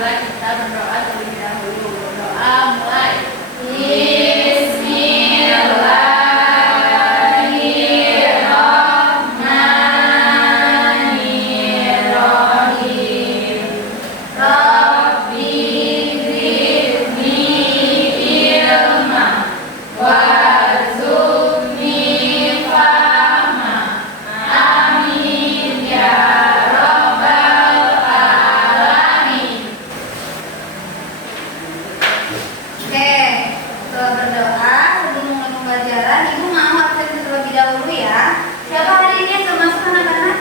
marilah kita berdoa terlebih dahulu. Doa mulai. Bismillahirrahmanirrahim. Rabbi zidni ilma warzuqni fahma. Amin ya rabbal alamin. Oke, setelah berdoa sebelum memulai pembelajaran, Ibu mau absen terlebih dahulu ya. Siapa hari ini yang termasuk anak-anak?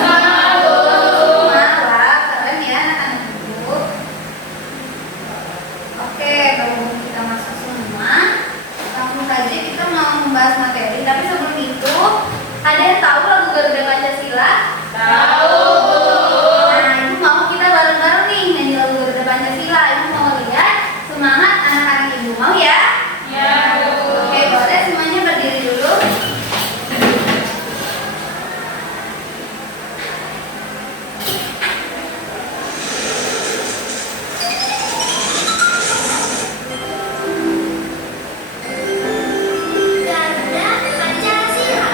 Malah, keren ya anak-anak Ibu. Oke, kalau kita masuk semua, langsung saja kita mau membahas materi. Tapi sebelum itu, ada yang tahu lagu Garuda Pancasila? Nah, Ibu mau kita bareng-bareng nih nyanyi lagu Garuda Pancasila. Ibu mau lihat semangat anak-anak Ibu, mau ya? Oke, boleh semuanya berdiri dulu. Garuda Pancasila.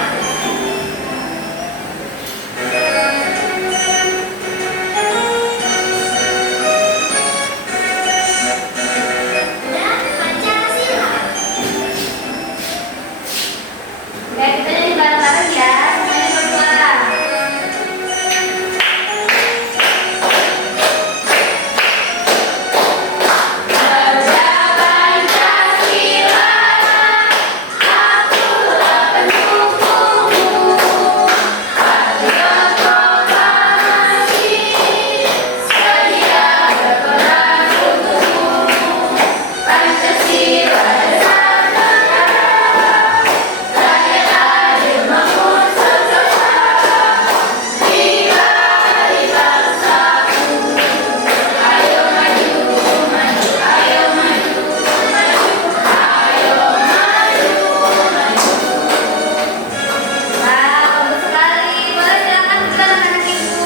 Garuda Pancasila. Oke, kita nyanyi bareng-bareng ya. Semuanya bersuara. Garuda Pancasila, akulah pendukungmu. Patriot proklamasi, sedia berperang untukmu. Pancasila dasar negara, rakyat adil makmur sejahtera. Tiga hari bangsaku, ayo maju, maju, ayo maju, maju, ayo maju, maju. Wah, bagus sekali. Boleh silakan juga anak-anak Ibu.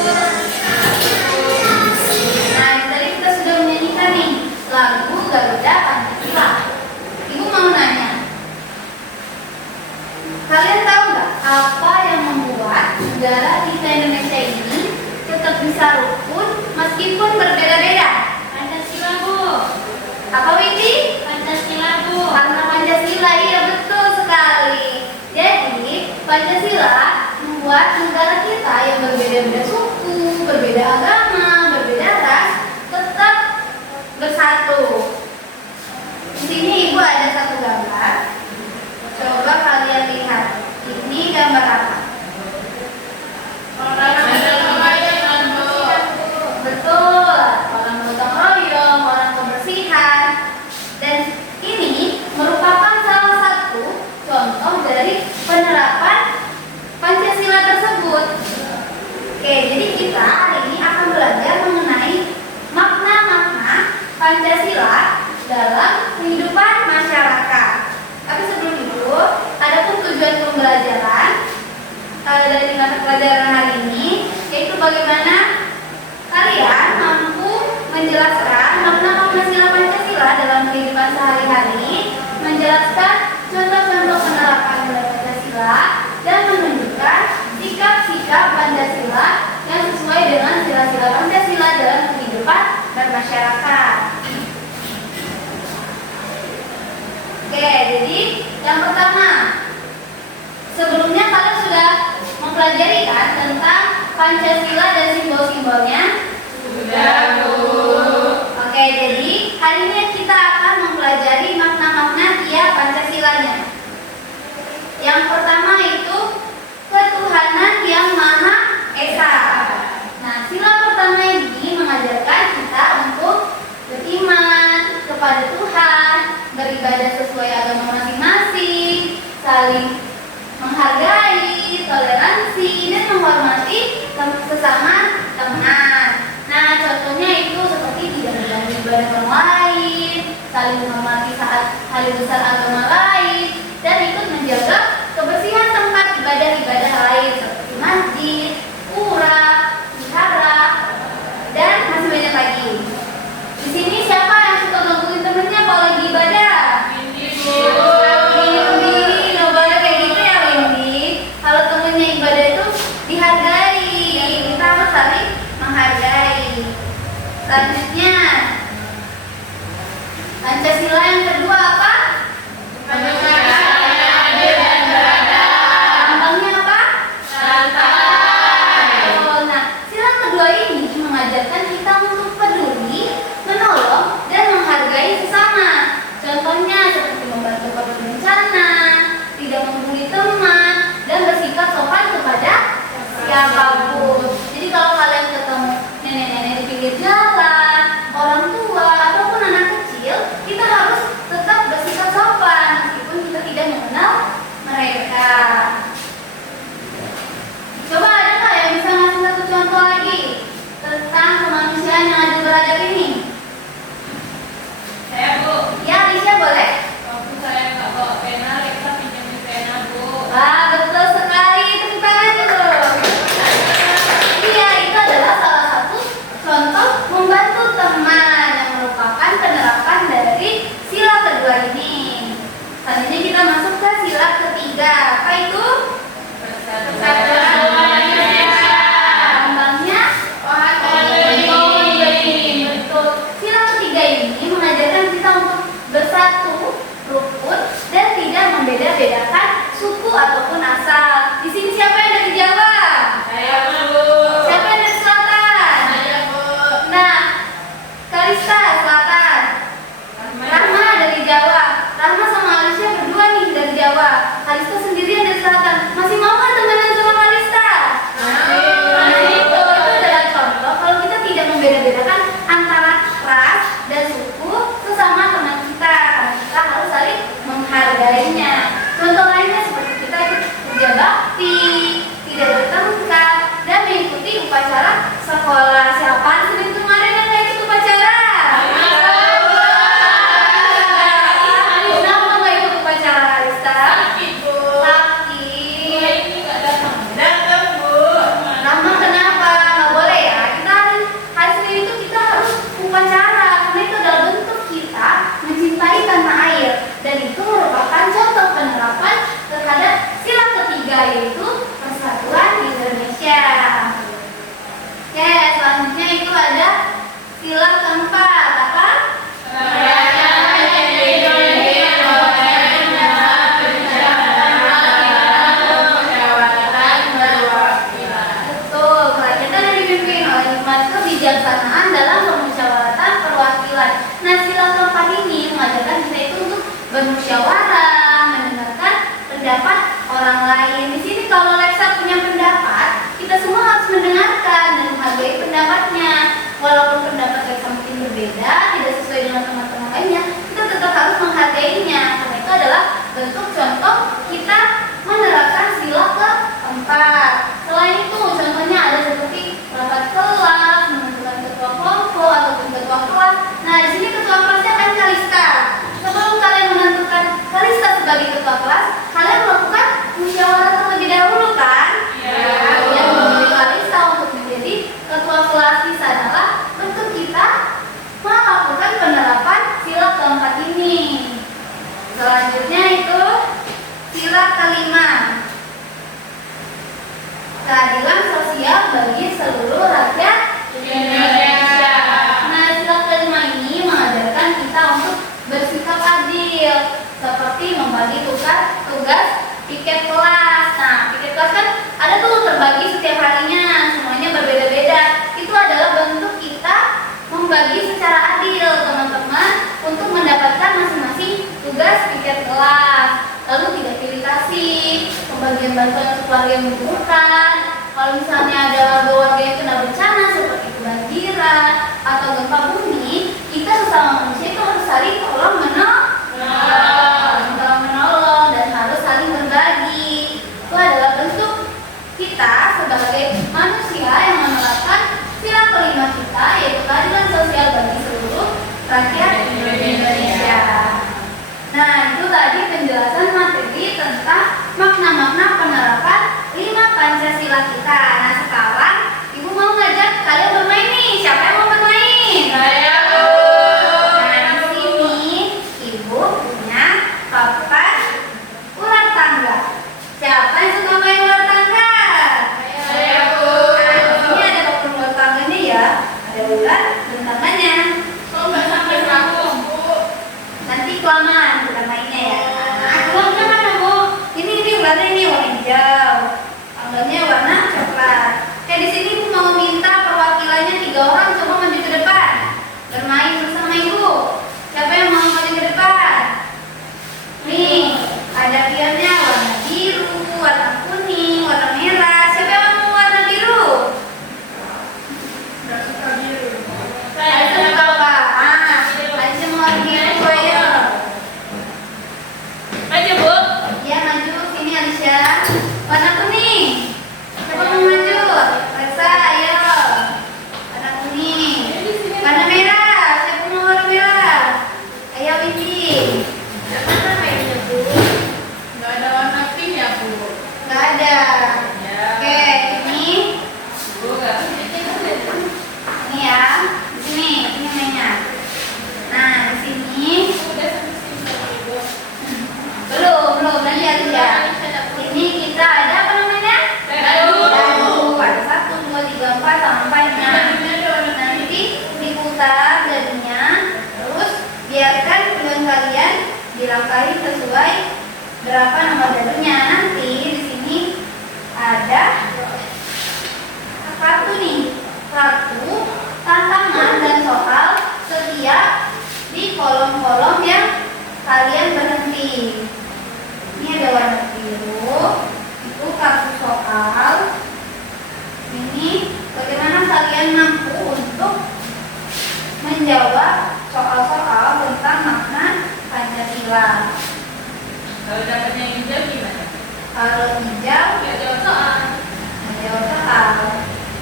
Nah, tadi kita sudah menyanyikan nih lagu Garuda Pancasila. Ibu mau nanya, kalian tahu nggak apa yang membuat negara kita Indonesia ini tetap bisa rukun meskipun berbeda-beda? Pancasila, Bu. Apa Widi? Pancasila, Bu. Karena Pancasila, iya betul sekali. Jadi Pancasila membuat negara kita yang berbeda-beda suku, berbeda agama, berbeda ras tetap bersatu. Di sini Ibu ada satu gambar. Coba kalian lihat. Ini gambar apa? Betul, orang gotong royong, orang kebersihan. Dan ini merupakan salah satu contoh dari penerapan Pancasila tersebut. Oke, jadi kita hari ini akan belajar mengenai makna-makna Pancasila dalam kehidupan masyarakat. Tapi sebelum itu, adapun tujuan pembelajaran dari mata pelajaran hari ini, yaitu bagaimana kalian mampu menjelaskan makna-makna sila Pancasila dalam kehidupan sehari-hari, menjelaskan contoh-contoh penerapan nilai Pancasila, dan menunjukkan sikap-sikap Pancasila yang sesuai dengan sila-sila Pancasila dalam kehidupan bermasyarakat. Oke, jadi yang pertama, sebelumnya kalian sudah mempelajari kan tentang Pancasila dan simbol-simbolnya? Sudah, Bu. Oke, jadi hari ini kita akan mempelajari makna-makna tiap Pancasilanya. Yang pertama itu ketuhanan yang Maha Esa. Nah, sila pertama ini mengajarkan kita untuk beriman kepada Tuhan, beribadah sesuai agama masing-masing, saling menghargai, toleransi, dan menghormati sesama teman. Nah, contohnya itu seperti tidak mengganggu ibadah orang lain, saling menghormati saat hari besar agama lain, dan ikut menjaga kebersihan tempat ibadah-ibadah lain seperti masjid, pura, wihara, dan masih banyak lagi. Selanjutnya, Pancasila yang kedua apa? Lambangnya apa? Oh, nah, sila kedua ini mengajarkan kita untuk peduli, menolong, dan menghargai sesama. Contohnya seperti membantu korban bencana, tidak membuli teman, dan bersikap sopan kepada siapapun. Jadi kalau kalian ketemu nenek-nenek di pinggir jalan, orang tua, ataupun anak kecil, kita harus tetap bersikap sopan meskipun kita tidak mengenal mereka. Coba ada nggak yang bisa ngasih satu contoh lagi tentang kemanusiaan yang adil beradab ini? Saya, Bu. Ya, Alicia boleh? Waktu saya nggak bawa pena, Reksa pinjamin pena, Bu. Wah, betul sekali. Tepuk tangan dulu. Iya, itu adalah salah satu contoh membantu teman yang merupakan penerapan dari sila kedua ini. Selanjutnya kita masuk ke sila ketiga. Apa itu? Persatuan Indonesia. Lambangnya pohon beringin. Betul. Sila ketiga ini mengajarkan kita untuk bersatu, rukun, dan tidak membeda-bedakan suku ataupun asal. Di sini siapa yang dari Jawa? Saya, Bu. Siapa yang dari selatan? Saya, Bu. Nah, Kalista selatan. Rahma dari Jawa. Rahma sama Alicia berdua nih dari Jawa. Kalista sendirian dari selatan. Masih mau kan temenan sama Kalista? Nah, itu adalah contoh kalau kita tidak membeda-bedakan antara ras dan suku sesama teman kita. Karena kita harus saling menghargainya. Contoh lainnya seperti kita ikut kerja bakti, tidak bertengkar, dan mengikuti upacara sekolah. Siapa sih kemarin yang nggak ikut upacara? Kenapa nggak ikut upacara, Kalista? Sakit, Bu. Sakit. Ini nggak datang. Datang, Bu. Nama kenapa? Nggak boleh ya. Kita hari Senin itu kita harus upacara karena itu adalah bentuk kita mencintai tanah air dan itu merupakan contoh penerapan terhadap sila ketiga yaitu persatuan Indonesia. Oke, selanjutnya itu ada sila keempat apa? Betul, kerajaan yang dipimpin oleh hikmat kebijaksanaan dalam permusyawaratan perwakilan. Nah, sila keempat ini mengajarkan kita itu untuk bermusyawarah, mendengarkan pendapat orang lain. Di sini kalau Leksa punya pendapat, kita semua harus mendengarkan dan menghargai pendapatnya. Walaupun pendapat Leksa mungkin berbeda, tidak sesuai dengan teman-teman lainnya, kita tetap harus menghargainya. Karena itu adalah bentuk contoh kita menerapkan sila keempat. Selain itu, contohnya ada seperti rapat kelas, menentukan ketua kelompok ataupun ketua kelas. Nah, di sini ketua kelasnya kan Kalista. Sebelum kalian menentukan Kalista sebagai ketua kelas, kalian melakukan musyawarah terlebih dahulu kan? Yang memilih Kalista untuk menjadi ketua kelas di sanalah bentuk kita melakukan penerapan sila keempat ini. Selanjutnya itu sila kelima. Keadilan sosial bagi seluruh rakyat Indonesia. Nah, sila kelima ini mengajarkan kita untuk bersikap adil, seperti membagi tugas piket kelas. Nah, piket kelas kan ada tuh terbagi setiap harinya, semuanya berbeda-beda. Itu adalah bentuk kita membagi secara adil teman-teman untuk mendapatkan masing-masing tugas piket kelas. Lalu tidak pilih kasih, pembagian bantuan untuk keluarga yang membutuhkan. Kalau misalnya ada keluarga yang kena bencana seperti kebanjiran atau gempa bumi, kita sesama manusia itu harus saling tolong menolong dan harus saling berbagi. Itu adalah bentuk kita sebagai manusia yang menerapkan sila kelima kita, yaitu keadilan sosial bagi seluruh rakyat Indonesia. Nah, itu tadi penjelasan materi tentang makna-makna penerapan 5 Pancasila kita. Nah, sekarang Ibu mau ngajak kalian bermain nih. Siapa yang mau bermain? Saya, Bu. Nah, di sini Ibu punya papan ular tangga. Siapa yang suka main ular tangga? Saya, Bu. Nah, di sini ada papan ular tangganya ya. Ada ular, bentangnya besar jadinya. Terus biarkan tujuan kalian dilangkahi sesuai berapa nomor jatuhnya. Nanti di sini ada satu tantangan dan soal setiap di kolom-kolom yang kalian berhenti. Ini ada warna biru, itu kartu soal. Ini bagaimana kalian mampu untuk menjawab soal-soal tentang makna Pancasila. Kalau dapatnya hijau gimana? Kalau hijau, Ya jawab soal. menjawab soal.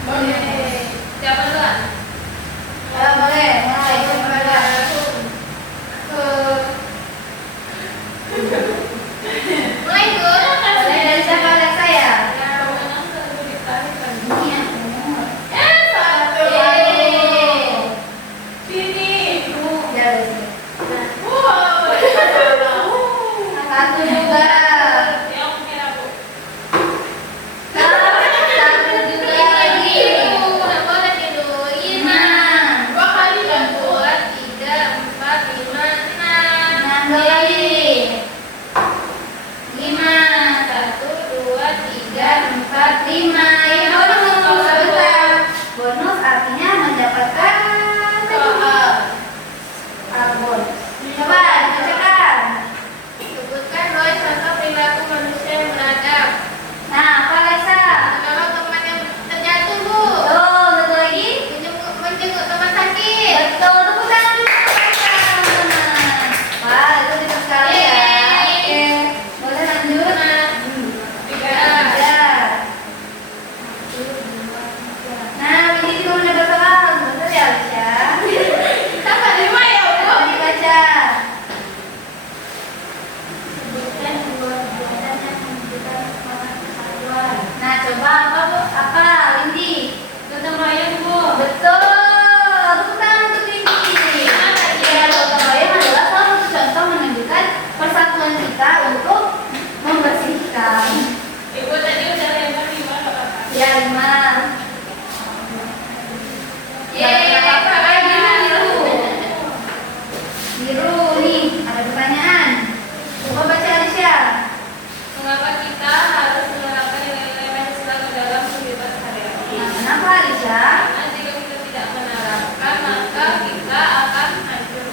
Boleh. Siapa duluan? Ya boleh, mulai kepada Mulai dulu. boleh dari siapa lihat saya? Yang menang selalu ditarik kan. Ini yang umur. Satu. Yeay. Sini. Dari sini. Wow. Satu juga. Yang merah bu. Satu juga lagi. Nggak boleh tidurin. Nah, Dua kali kan bu. 2, 3, 4, 5, 6. enam lagi. 5, 1, 2, 3, 4, 5. Ya bonus, betul. Bonus artinya mendapatkan Soal. bonus. Coba dibacakan. Sebutkan Roy contoh perilaku manusia yang beradab. Nah, apa Lesa? Menolong teman yang terjatuh, Bu. Betul, betul lagi. Menjenguk teman sakit. Betul, tepuk tangan dulu Lesa, teman-teman. Wah, itu cepat sekali ya. Oke, boleh lanjut. Tiga. Tiga. Nah, ini juga udah bersoal. Betul ya, Lesa? Dapat 5 ya, Bu. Coba dibaca. Sebutkan 2 kegiatan yang menunjukkan semangat persatuan. Nah, coba apa Bu? Apa, Windy? Gotong royong bu. Betul. Tepuk tangan untuk Windy. Ya, gotong royong adalah salah satu contoh menunjukkan persatuan kita untuk membersihkan. Ibu tadi udah lempar 5 nggak apa-apa. Ya, 5. Yeay, Apa biru? Biru nih, ada pertanyaan. Coba baca Alicia. Mengapa kita harus menerapkan nilai-nilai Pancasila ke dalam kehidupan sehari-hari? Nah, kenapa Alicia? Karena jika kita tidak menerapkan, maka kita akan hancur.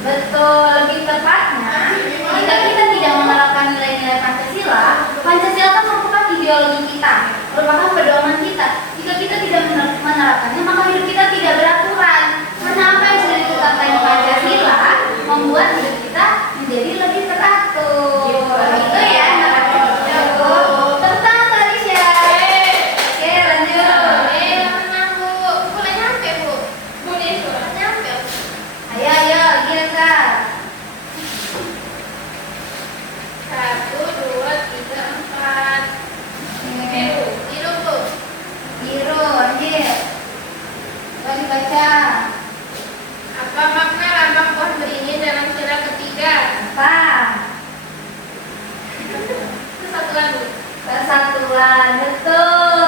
Betul, lebih tepatnya, jika kita tidak menerapkan nilai-nilai Pancasila, Pancasila kan merupakan ideologi kita, merupakan pedoman kita. Jika kita tidak menerapkannya, maka hidup kita tidak beraturan. Karena apa yang sudah ditetapkan di Pancasila membuat hidup kita menjadi lebih teratur. Gitu ya, narasinya Bu. Tepuk tangan untuk Alicia. Oke, lanjut. Menang, Bu. Boleh nyampe, Bu. Boleh surat. Nyampe. Ayo, Gilsa. 1, 2, 3, 4. Biru. Biru, Bu. Biru, anjir. Coba dibaca. Apa makna lambang pohon beringin dalam sila ketiga? Apa? Kesatuan, Bu. Persatuan, betul.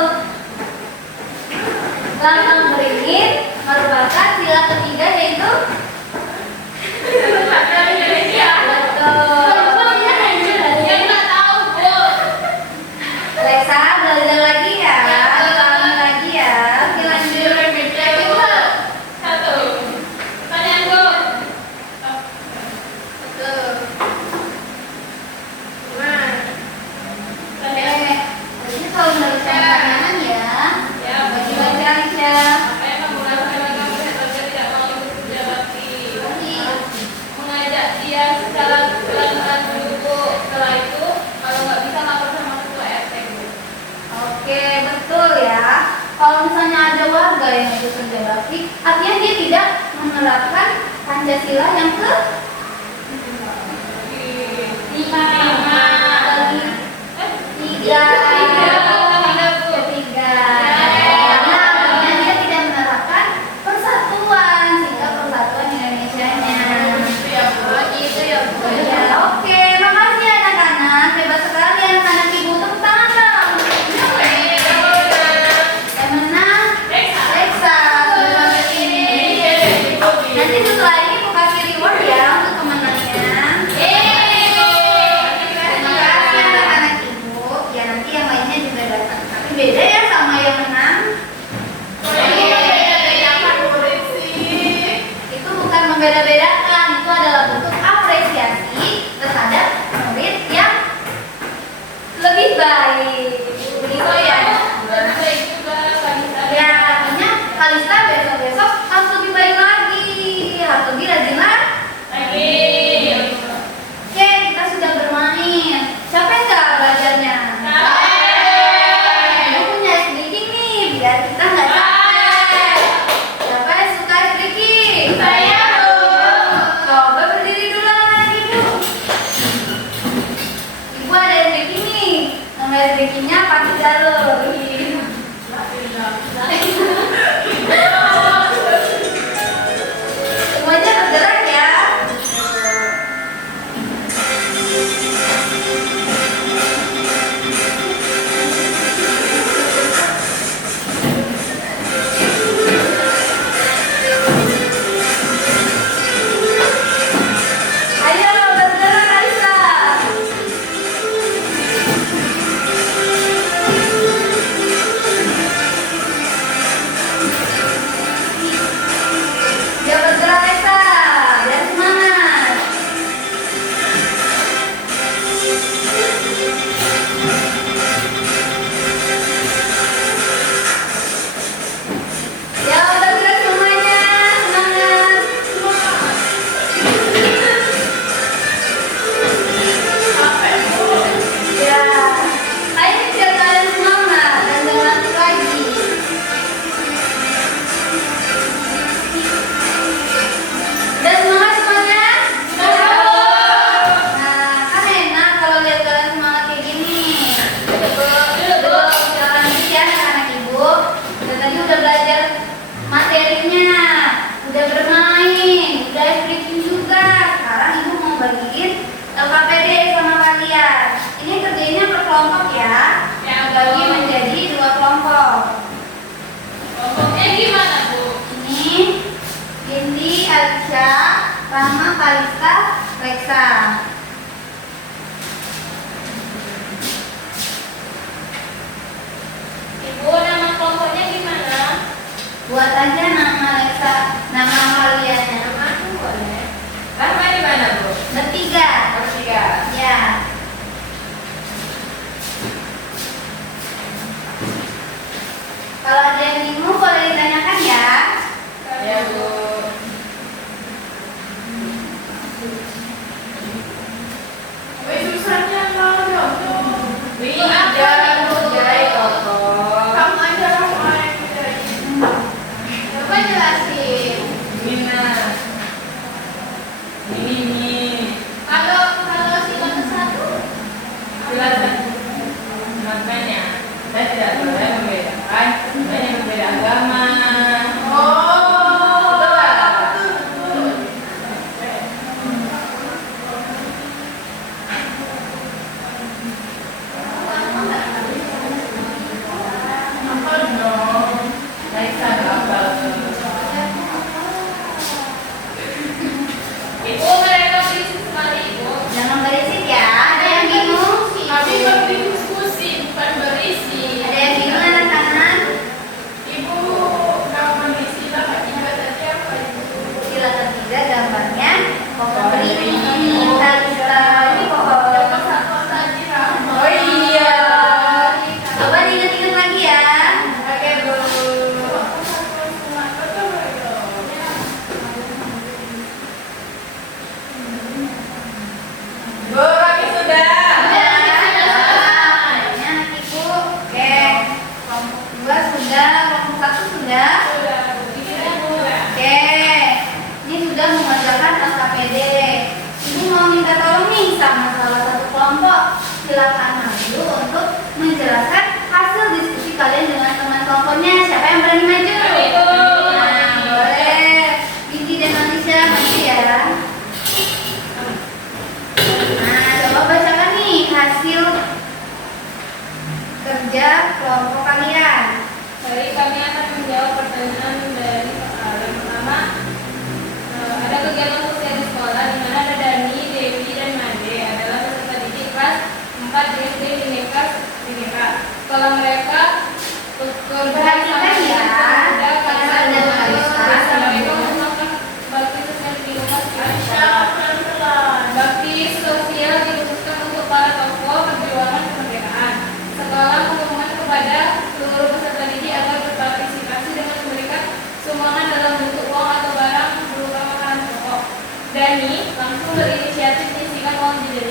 Lambang beringin merupakan sila ketiga yaitu Kesatuan Indonesia. betul. Ya nggak tahu, Bu. Lexa belajar lagi ya, ulangi lagi ya. Oke lanjut. Satu. Pertanyaan bu. Betul. Nah, Ini kalau menulis pertanyaan ya. Ya. Bagi baca Alicia. Apa yang membuat tenaga kesehatan tidak mau ikut kerja bakti? Mengajak dia secara keselamatan dulu bu. Setelah itu kalau nggak bisa lapor sama ketua RT bu. Oke, betul ya. Kalau misalnya ada warga yang ikut kerja bakti, artinya dia tidak menerapkan Pancasila yang ke Lima. lagi tiga. Ketiga. Karena artinya dia tidak menerapkan persatuan, sehingga persatuan Indonesianya. Ya bu. gitu ya, Bu. Ya, oke, makasih anak-anak. Hebat sekali anak-anak ibu. Tepuk tangan dong. Yang menang Reksa. Lexa. Terima kasih. membeda-bedakan itu adalah bentuk apresiasi terhadap murid yang lebih baik. Begitu ya. Dan baik juga Kalista. Ya, artinya Kalista besok-besok harus lebih baik lagi, harus lebih rajin lagi. Oke, kita sudah bermain. Capek nggak belajarnya? Ini punya ice breaking nih, biar kita nggak capek. Siapa yang suka ice breaking? Saya, Bu. Coba berdiri dulu anak ibu. Ibu ada ice breaking nih. Nama ice breakingnya pakai jalur. Semuanya bergerak ya. Ayo bergerak Kalista. Ya bergerak Kalista, biar semangat. Ya bergerak semuanya, semangat. Ya, ayo biar kalian semangat dan jangan ngantuk lagi. Udah semangat semuanya? Nah, kan enak kalau lihat kalian semangat kayak gini. Duduk, jangan duduk ya anak ibu. Dan tadi udah belajar materinya, udah bermain, udah breaking juga. Sekarang ibu mau bagiin LKPD sama kalian. Ini kerjainnya per kelompok ya. Ya, Bagi Bu. menjadi 2 kelompok. Kelompoknya gimana, Bu? Ini Indi, Alicia, Rahma, Kalista, Reksa. Ibu, nama kelompoknya gimana? Buat aja nama Reksa, nama kaliannya. Nama aku boleh. Rahma di mana, Bu? Bertiga. Bertiga. Ya. Kalau ada yang bingung boleh ditanyakan ya. Ya, Bu. Susahnya mau dong. Ini aja, Bu. Jai, Toto. Kamu aja orang yang kerjain. Coba jelasin.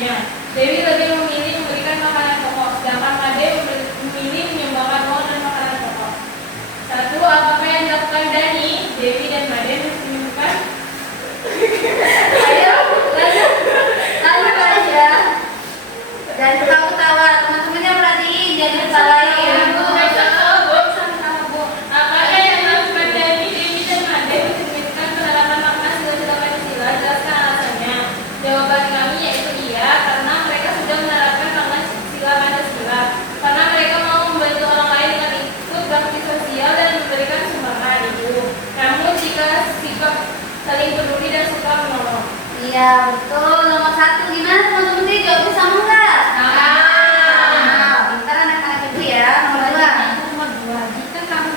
ibunya. Dewi lebih memilih memberikan makanan pokok, sedangkan Made memilih menyumbangkan uang dan makanan pokok. 1. Apakah yang dilakukan Dani, Dewi, dan Made menyumbangkan? Ayo, lanjut aja. Dan ketawa-ketawa, teman-temannya perhatiin, jangan salahin. Apakah yang dilakukan Dani, Dewi, dan Made menyumbangkan penerapan makna sila-sila Pancasila? Jelaskan alasannya. Jawaban kami yaitu iya, karena mereka sudah menerapkan makna sila Pancasila. Karena mereka mau membantu orang lain dengan ikut bakti sosial dan memberikan sumbangan itu. Namun jika sikap saling peduli dan suka menolong. Iya, betul. Nomor 1, gimana teman-teman dia jawabnya sama nggak? Pintar anak-anak ibu ya. Nomor 2. Nomor 2, jika kamu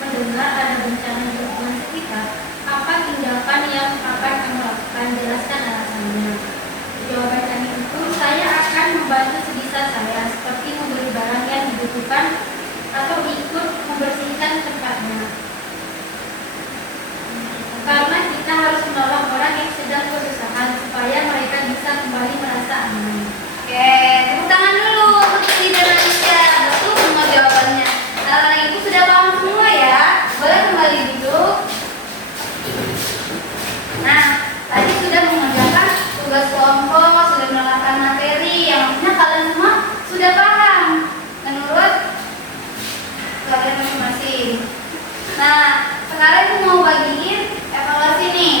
mendengar ada bencana di lingkungan sekitar, apa tindakan yang akan kamu lakukan? Jelaskan alasannya. Jawaban kami itu, saya akan membantu sebisa saya, seperti memberi barang yang dibutuhkan atau ikut membersihkan tempatnya. Karena kita harus menolong orang yang sedang kesusahan supaya mereka bisa kembali merasa aman. Oke, tepuk tangan dulu untuk Ida dan Isya. Betul semua jawabannya. Anak-anak ibu sudah paham semua ya. Boleh kembali duduk. Nah, tadi sudah mengerjakan tugas kelompok, sudah menerangkan materi yang maksudnya kalian semua sudah paham menurut kalian masing-masing. Nah, sekarang aku mau bagiin evaluasi nih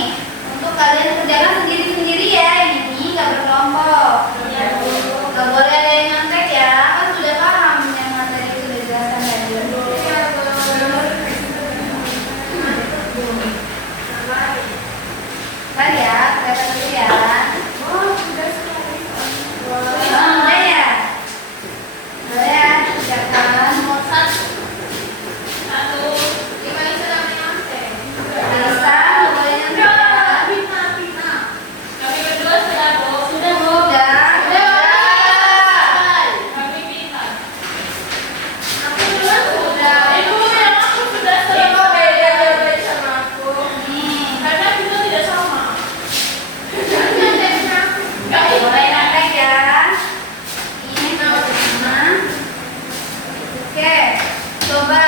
untuk kalian kerjakan sendiri-sendiri ya. Ini nggak berkelompok. Nggak boleh ada yang nyontek ya. Kan sudah paham yang materi sudah dijelaskan tadi. Bentar ya, kelihatan dulu ya. Udah ya. Udah ya, kerjakan. Nomor 1. Bisa, nggak boleh nyontek ya. Kami berdua sudah Bu. Sudah Bu, udah. Kami bisa. Udah. Ibu yang aku sudah Nih. karena kita tidak sama. Nggak boleh nyontek ya. Ini sama. Oke, coba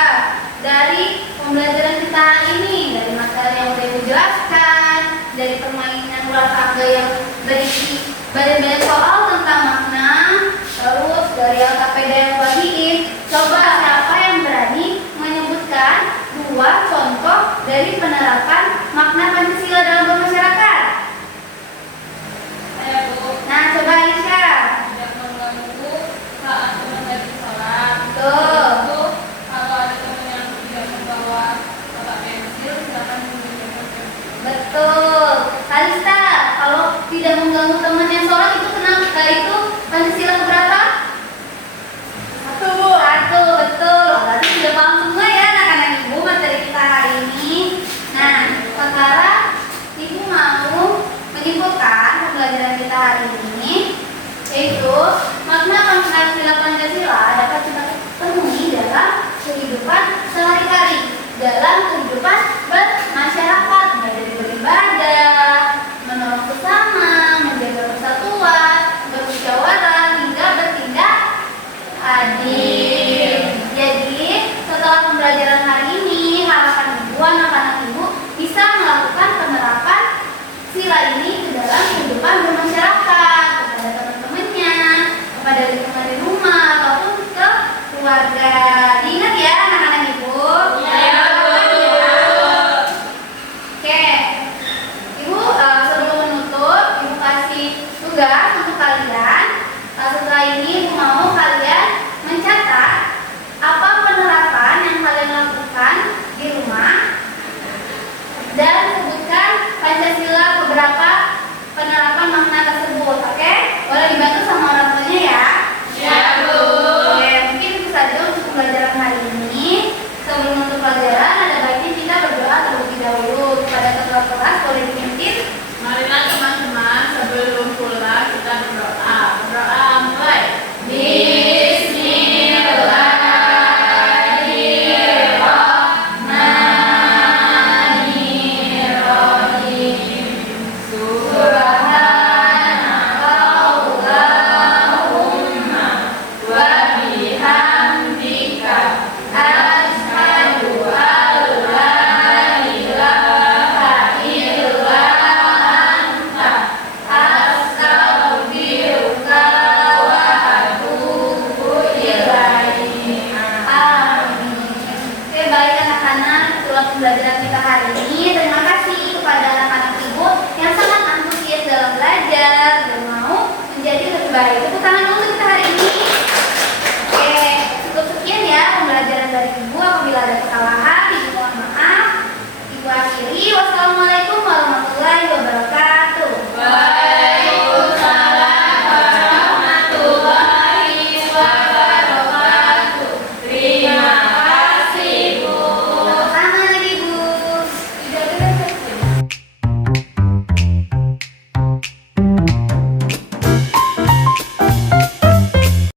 dari pembelajaran kita hari ini, dari materi yang udah dijelaskan, dari permainan olahraga yang berisi banyak soal tentang makna, terus dari LKPD yang bagiin, coba siapa yang berani menyebutkan 2 contoh dari penerapan makna Pancasila dalam bermasyarakat? Saya Bu. Nah, coba Aisyah. Tidak mengganggu saat membagi sholat. Betul. Itu kalau ada teman yang tidak membawa kotak pensil, silakan meminjamkan pensil. Betul. Kalista, kalau tidak mengganggu teman yang sholat itu kenapa? Itu Pancasila keberapa? 1, betul. Berarti sudah paham semua ya anak-anak ibu materi kita hari ini. Nah, sekarang ibu mau menyimpulkan pembelajaran kita hari ini, yaitu makna Pancasila dapat kita temui dalam kehidupan sehari-hari, dalam kehidupan